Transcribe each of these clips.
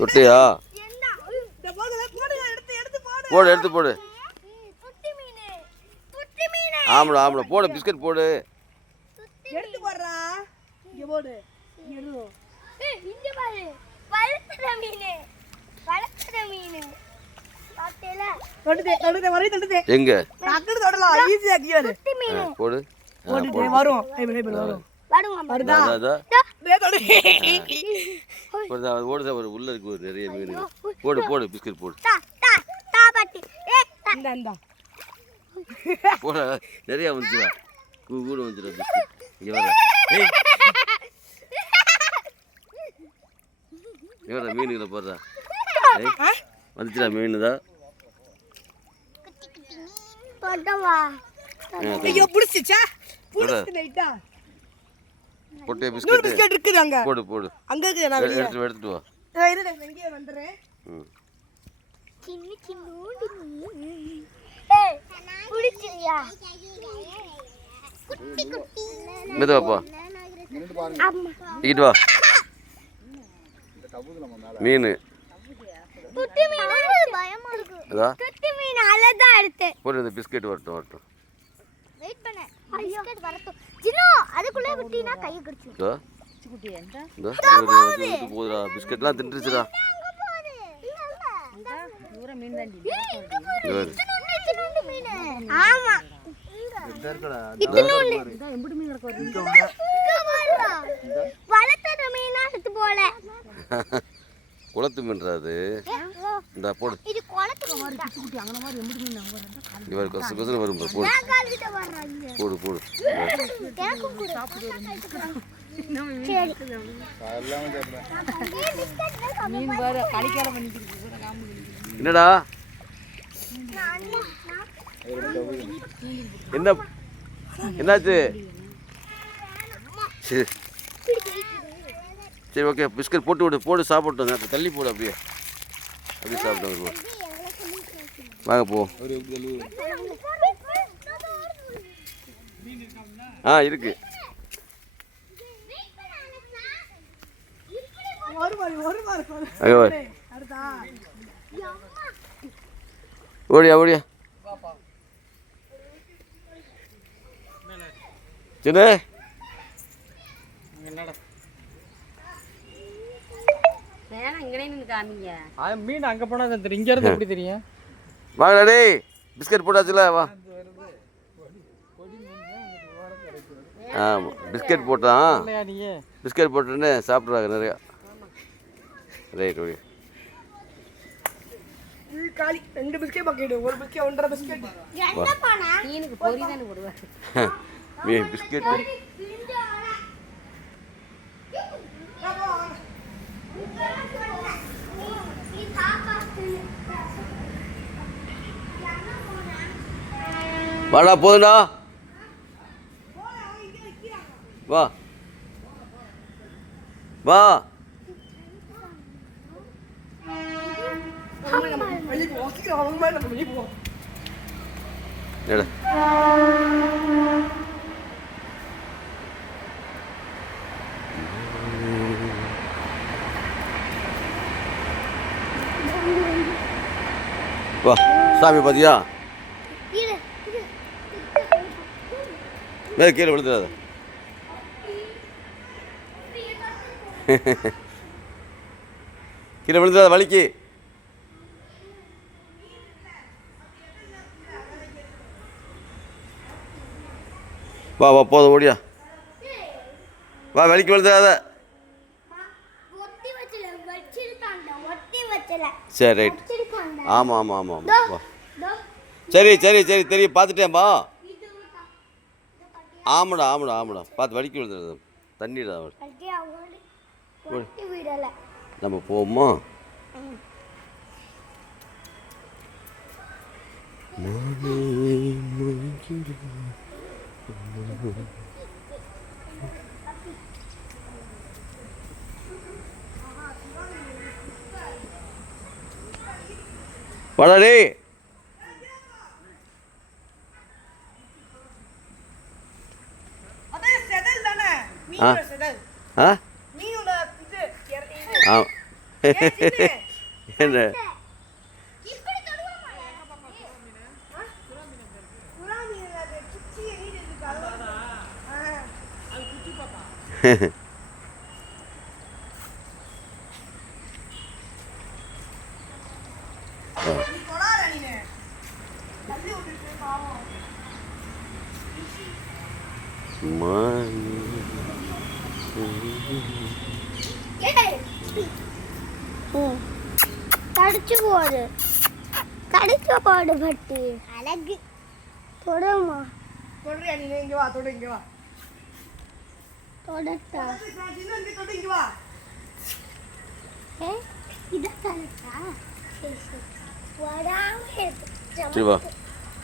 தொட்டியா? போடு, எடுத்து போடு. ஆமாடா ஆமாடா, போடு பிஸ்கட் போடு. எடுத்து போடுறா. இங்க போடு. இங்க பாரு. வளர்த்த மீன். வளர்த்த மீன். பாத்தேல? தொடுதே வரை தொடுதே. எங்க? டக்குனு தொடலாம். ஈஸியா கியாரு. போடு. போடு வரும். வரும். வருதா? டே தொடு. போடுடா, ஓடுதா ஒரு உள்ள இருக்கு நிறைய மீன். போடு போடு பிஸ்கட் போடு. தா பாட்டி. இந்தா. போடா, நிறைய வந்துச்சுடா. கூட வந்துடா பிஸ்கட். இங்க வர. ஏய். இவரா மீனுகளை போடுறா. ஏய். வந்துச்சுடா மீன் தான். போடவா. ஐயோ புடிச்சிச்சா? புடிச்சு லைட்டா. போட்டே பிஸ்கட். பிஸ்கட் இருக்குது அங்க. போடு போடு. அங்க இருக்கு நான் வெளிய எடுத்துட்டு வா. இருடா இங்கே வந்துறேன். சின்னூடி. ஏய் புடிச்சியா? குட்டி குட்டி. மெதுவா போ. அம்மா. இங்கிட்டு வா. மீன். குட்டி மீன் பயமா இருக்கு. அதா? குட்டி மீன் அழகா இருக்கு. போடு, இந்த பிஸ்கட் வரட்டும். வெயிட் பண்ணு. பிஸ்கட் வரட்டும். ஜினோ அதுக்குள்ள விட்டினா கைய கடிச்சு. இதோ. குட்டி என்டா? இதோ. இது போடுடா. பிஸ்கட்லாம் தின்றுச்சுடா. இந்த ஊர மீன் தாண்டி. சின்ன மீன். ஆமா. இந்த இருக்கடா. இந்த எம்புடி மீன் கிடக்கு வருது. இங்க உள்ள. வளர்த்த மீனா எடுத்து போல. குளத்து மீன்டா அது. இந்த போடு. இது குளத்து மாதிரி குட்டி குட்டி அங்கன மாதிரி எம்புடி மீன் அங்க வரண்டா. இவர் கச கசன வரும் பாரு. போடு. நான் கால் கிட்ட வர்றாங்க. போடு போடு. கேக்கும் கூட சாப்பிடு. சரி. எல்லாமே தெரியல. மீன் பாரு கடிக்கார பண்ணிக்கிட்டு காம்பு. என்னடா? என்ன என்னாச்சு? சரி சரி ஓகே, பிஸ்கட் போட்டு விடு. போடு சாப்பிட்டோம். தள்ளி போடு அப்படியே. அப்படியே சாப்பிட்டோம். வாங்க போ. இருக்கு. ஐயோ ஓடியா ஓடியா. சின்ன மீன் அங்க போனா தெரியும். இங்க இருந்து எப்படி தெரியும்? வாங்கடா டேய். பிஸ்கட் போட்டாச்சுல வா. பிஸ்கட் போட்டான். பிஸ்கட் போட்டுன்னு சாப்பிட்றாங்க நிறையா. Right okay. காலி 2 பிஸ்கட் பாக்கெட். ஒரு பிஸ்கட் 1.5 பிஸ்கட். என்ன பண்ணா? மீனுக்கு பொரி தான போடுவாங்க. மீன் பிஸ்கட். வாடா போதுடா. வா வா. எடு. வா சாமி பாத்தியா? மேலே கீழே விழுந்துடாத. கீழே விழுந்துடாத வலிக்கு. வா வா போதும் ஓடியா. வா வலிக்கு விழுந்துடாத. சரி ரைட். ஆமாம் ஆமாம் ஆமாம் ஆமாம் வா. சரி சரி சரி தெரியும் பார்த்துட்டேன்பா. ஆமாடா ஆமாடா ஆமாடா பார்த்து வலிக்கு விழுந்துடாத. தண்ணிடா நம்ம போவோமா? வாடா டேய். ஆ மீனோட இது ஆ என்ன இப்படி தொடுவாமா புறா மீன் அது சுச்சி நீர் இருக்கு அது குச்சி பாப்பா நீ தொடாத நீனே தள்ளி விட்டுட்டு பாவம் தடிச்சு போடு பட்டு அழகு தொடுமா தொடுறியா நீ இங்க வா தொடு இங்க வா தொடட்டா இன்னும் இங்க தொடு இங்க வா இத தலட்டா வராம சரி வா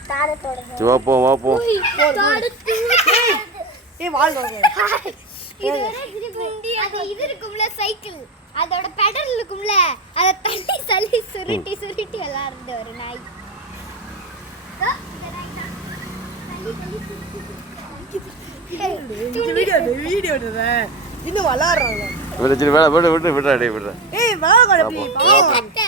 தார தொட சரி வா போ தடுத்து ஏய் வாள் வாங்க இது அது இது இருக்கும்ல சைக்கிள் அதோட பெடல் இருக்கும்ல அத தள்ளி தள்ளி சுருட்டி விளையாடுற ஒரு நாய் இந்த நாய் தான் தள்ளி வீடியோ இன்னும் வளர்றாங்க சரி வேலை விடு விடுறா டே விடுறா ஏய் வா கடப்பி சுருட்டி